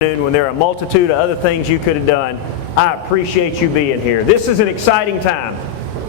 when there are a multitude of other things you could have done. I appreciate you being here. This is an exciting time.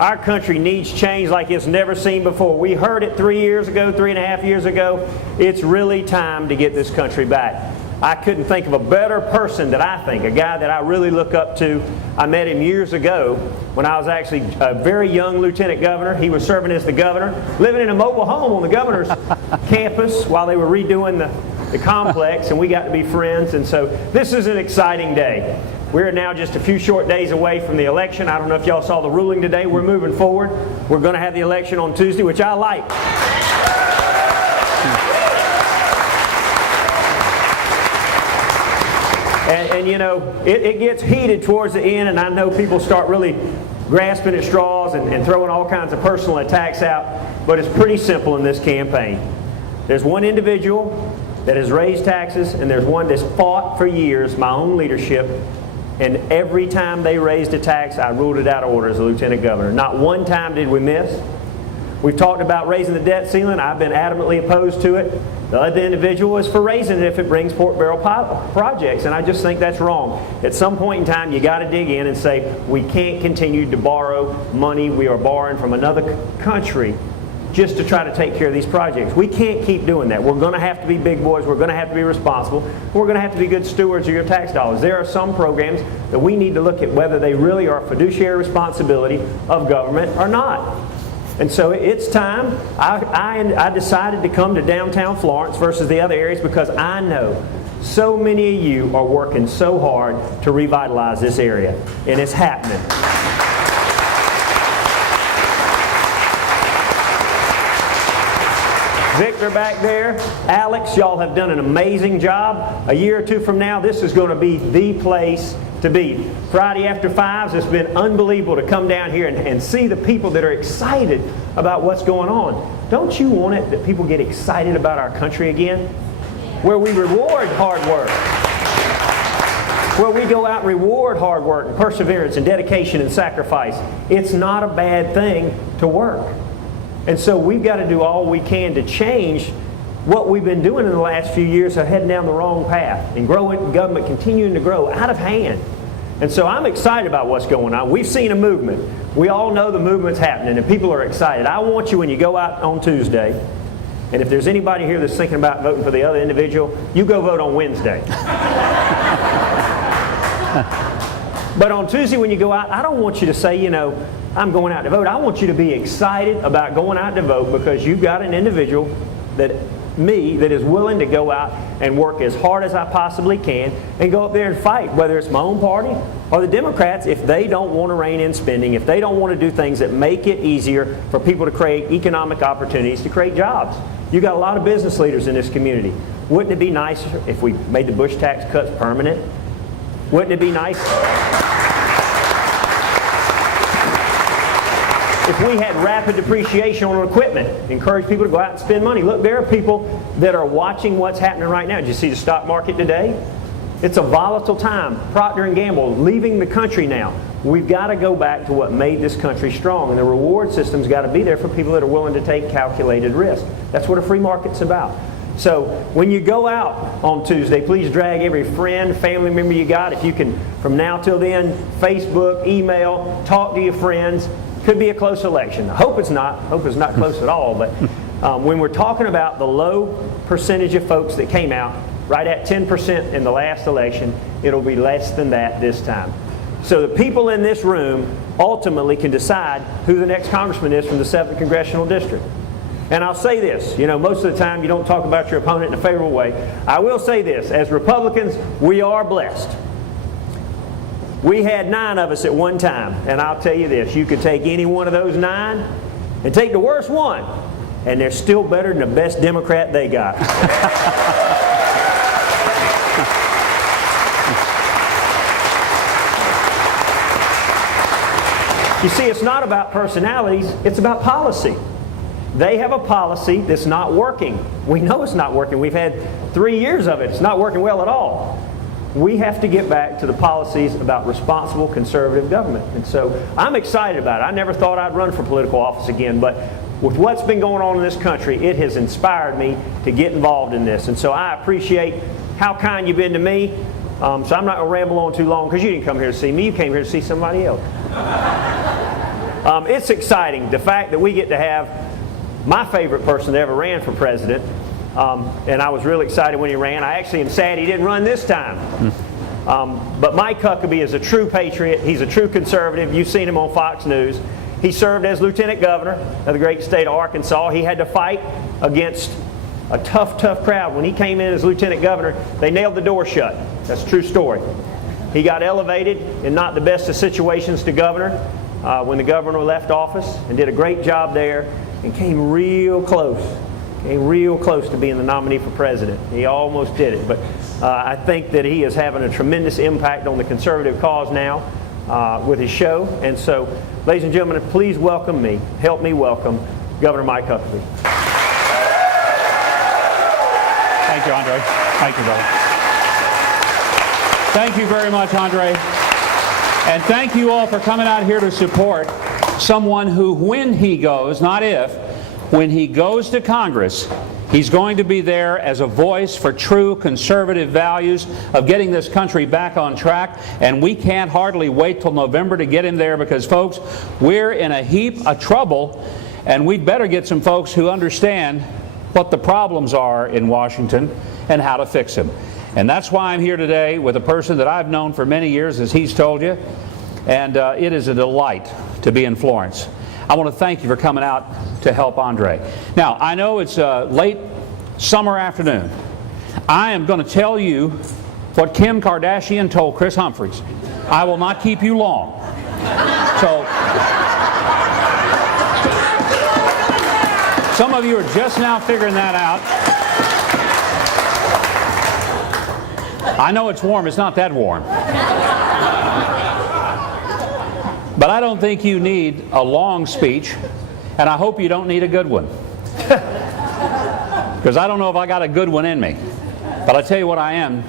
Our country needs change like it's never seen before. We heard it 3 years ago, 3.5 years ago. It's really time to get this country back. I couldn't think of a better person that I think, a guy that I really look up to. I met him years ago when I was actually a very young lieutenant governor. He was serving as the governor, living in a mobile home on the governor's campus while they were redoing the complex, and we got to be friends. And so this is an exciting day. We're now just a few short days away from the election. I don't know if y'all saw the ruling today. We're moving forward. We're going to have the election on Tuesday, which I like. And you know, it gets heated towards the end, and I know people start really grasping at straws and throwing all kinds of personal attacks out, but it's pretty simple in this campaign. There's one individual that has raised taxes, and there's one that's fought for years, my own leadership, and every time they raised a tax, I ruled it out of order as a lieutenant governor. Not one time did we miss. We've talked about raising the debt ceiling. I've been adamantly opposed to it. The other individual is for raising it if it brings Port Barrel projects, and I just think that's wrong. At some point in time, you got to dig in and say, we can't continue to borrow money we are borrowing from another country just to try to take care of these projects. We can't keep doing that. We're going to have to be big boys. We're going to have to be responsible. We're going to have to be good stewards of your tax dollars. There are some programs that we need to look at whether they really are fiduciary responsibility of government or not. And so it's time. I decided to come to downtown Florence versus the other areas because I know so many of you are working so hard to revitalize this area, and it's happening. Victor back there, Alex, y'all have done an amazing job. A year or two from now, this is going to be the place to be. Friday after 5s, it's been unbelievable to come down here and see the people that are excited about what's going on. Don't you want it that people get excited about our country again? Where we reward hard work. Where we go out and reward hard work and perseverance and dedication and sacrifice. It's not a bad thing to work. And so we've got to do all we can to change what we've been doing in the last few years of heading down the wrong path and growing government continuing to grow out of hand. And so I'm excited about what's going on. We've seen a movement. We all know the movement's happening and people are excited. I want you, when you go out on Tuesday, and if there's anybody here that's thinking about voting for the other individual, you go vote on Wednesday. But on Tuesday when you go out, I don't want you to say, you know, I'm going out to vote. I want you to be excited about going out to vote because you've got an individual that is willing to go out and work as hard as I possibly can and go up there and fight, whether it's my own party or the Democrats, if they don't want to rein in spending, if they don't want to do things that make it easier for people to create economic opportunities, to create jobs. You've got a lot of business leaders in this community. Wouldn't it be nicer if we made the Bush tax cuts permanent? Wouldn't it be nice if we had rapid depreciation on equipment, encourage people to go out and spend money? Look, there are people that are watching what's happening right now. Did you see the stock market today? It's a volatile time. Procter & Gamble leaving the country now. We've got to go back to what made this country strong, and the reward system's got to be there for people that are willing to take calculated risk. That's what a free market's about. So when you go out on Tuesday, please drag every friend, family member you got. If you can, from now till then, Facebook, email, talk to your friends. Could be a close election. I hope it's not. I hope it's not close at all. But when we're talking about the low percentage of folks that came out, right at 10% in the last election, it'll be less than that this time. So the people in this room ultimately can decide who the next congressman is from the 7th Congressional District. And I'll say this, you know, most of the time you don't talk about your opponent in a favorable way. I will say this, as Republicans, we are blessed. We had 9 of us at one time, and I'll tell you this, you could take any one of those 9 and take the worst one, and they're still better than the best Democrat they got. You see, it's not about personalities, it's about policy. They have a policy that's not working. We know it's not working. We've had 3 years of it. It's not working well at all. We have to get back to the policies about responsible conservative government. And so I'm excited about it. I never thought I'd run for political office again, but with what's been going on in this country, it has inspired me to get involved in this. And so I appreciate how kind you've been to me. So I'm not going to ramble on too long because you didn't come here to see me. You came here to see somebody else. It's exciting, the fact that we get to have my favorite person that ever ran for president. And I was really excited when he ran. I actually am sad he didn't run this time. But Mike Huckabee is a true patriot. He's a true conservative. You've seen him on Fox News. He served as lieutenant governor of the great state of Arkansas. He had to fight against a tough crowd. When he came in as lieutenant governor, they nailed the door shut. That's a true story. He got elevated in not the best of situations to governor when the governor left office, and did a great job there, and came real close to being the nominee for president. He almost did it, but I think that he is having a tremendous impact on the conservative cause now with his show. And so, ladies and gentlemen, please help me welcome Governor Mike Huckabee. Thank you, Andre. Thank you, brother. Thank you very much, Andre. And thank you all for coming out here to support someone who, when he goes, not if, when he goes to Congress, he's going to be there as a voice for true conservative values of getting this country back on track. And we can't hardly wait till November to get him there because, folks, we're in a heap of trouble, and we'd better get some folks who understand what the problems are in Washington and how to fix them. And that's why I'm here today with a person that I've known for many years, as he's told you, and it is a delight to be in Florence. I want to thank you for coming out to help Andre. Now, I know it's a late summer afternoon. I am going to tell you what Kim Kardashian told Chris Humphries. I will not keep you long. So, some of you are just now figuring that out. I know it's warm. It's not that warm. But I don't think you need a long speech, and I hope you don't need a good one. Because I don't know if I got a good one in me. But I tell you what I am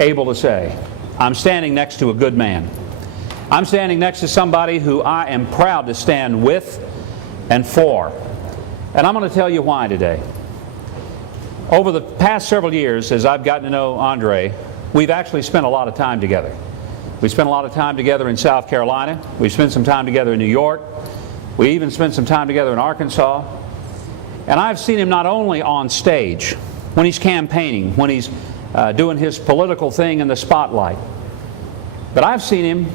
able to say. I'm standing next to a good man. I'm standing next to somebody who I am proud to stand with and for. And I'm going to tell you why today. Over the past several years, as I've gotten to know Andre, we've actually spent a lot of time together. We spent a lot of time together in South Carolina. We spent some time together in New York. We even spent some time together in Arkansas. And I've seen him not only on stage, when he's campaigning, when he's doing his political thing in the spotlight, but I've seen him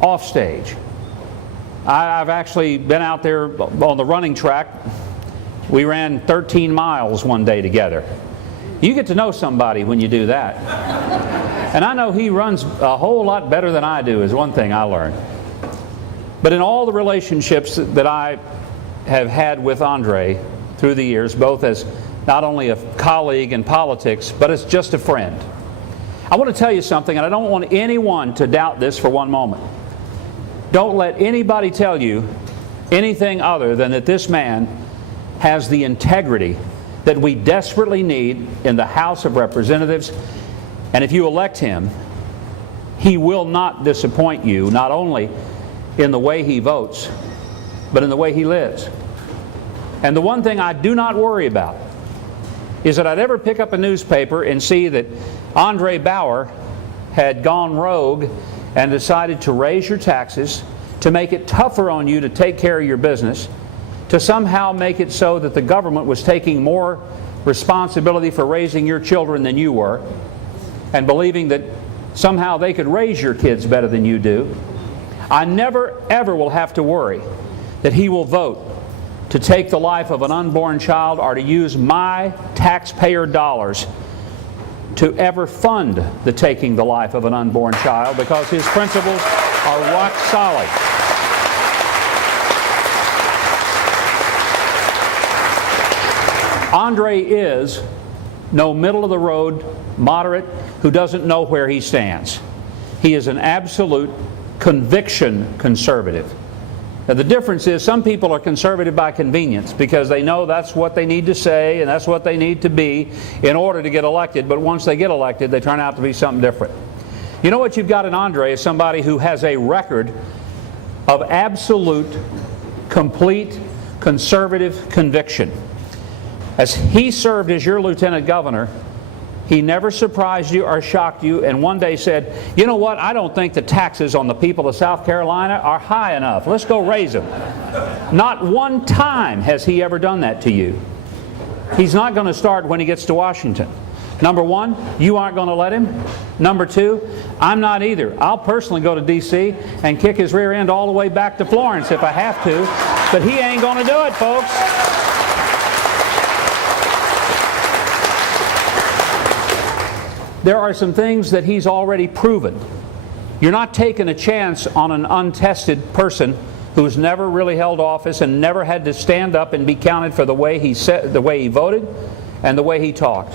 off stage. I've actually been out there on the running track. We ran 13 miles one day together. You get to know somebody when you do that. And I know he runs a whole lot better than I do, is one thing I learned. But in all the relationships that I have had with Andre through the years, both as not only a colleague in politics, but as just a friend, I want to tell you something, and I don't want anyone to doubt this for one moment. Don't let anybody tell you anything other than that this man has the integrity that we desperately need in the House of Representatives. And if you elect him, he will not disappoint you, not only in the way he votes, but in the way he lives. And the one thing I do not worry about is that I'd ever pick up a newspaper and see that Andre Bauer had gone rogue and decided to raise your taxes, to make it tougher on you to take care of your business, to somehow make it so that the government was taking more responsibility for raising your children than you were, and believing that somehow they could raise your kids better than you do. I never, ever will have to worry that he will vote to take the life of an unborn child or to use my taxpayer dollars to ever fund the taking the life of an unborn child, because his principles are rock solid. Andre is no middle-of-the-road moderate who doesn't know where he stands. He is an absolute conviction conservative. Now, the difference is some people are conservative by convenience because they know that's what they need to say and that's what they need to be in order to get elected, but once they get elected, they turn out to be something different. You know what you've got in Andre is somebody who has a record of absolute, complete conservative conviction. As he served as your lieutenant governor, He never surprised you or shocked you and one day said, you know what, I don't think the taxes on the people of South Carolina are high enough. Let's go raise them. Not one time has he ever done that to you. He's not going to start when he gets to Washington. Number one, you aren't going to let him. Number two, I'm not either. I'll personally go to D.C. and kick his rear end all the way back to Florence if I have to, but he ain't going to do it, folks. There are some things that he's already proven. You're not taking a chance on an untested person who's never really held office and never had to stand up and be counted for the way he said, the way he voted, and the way he talked.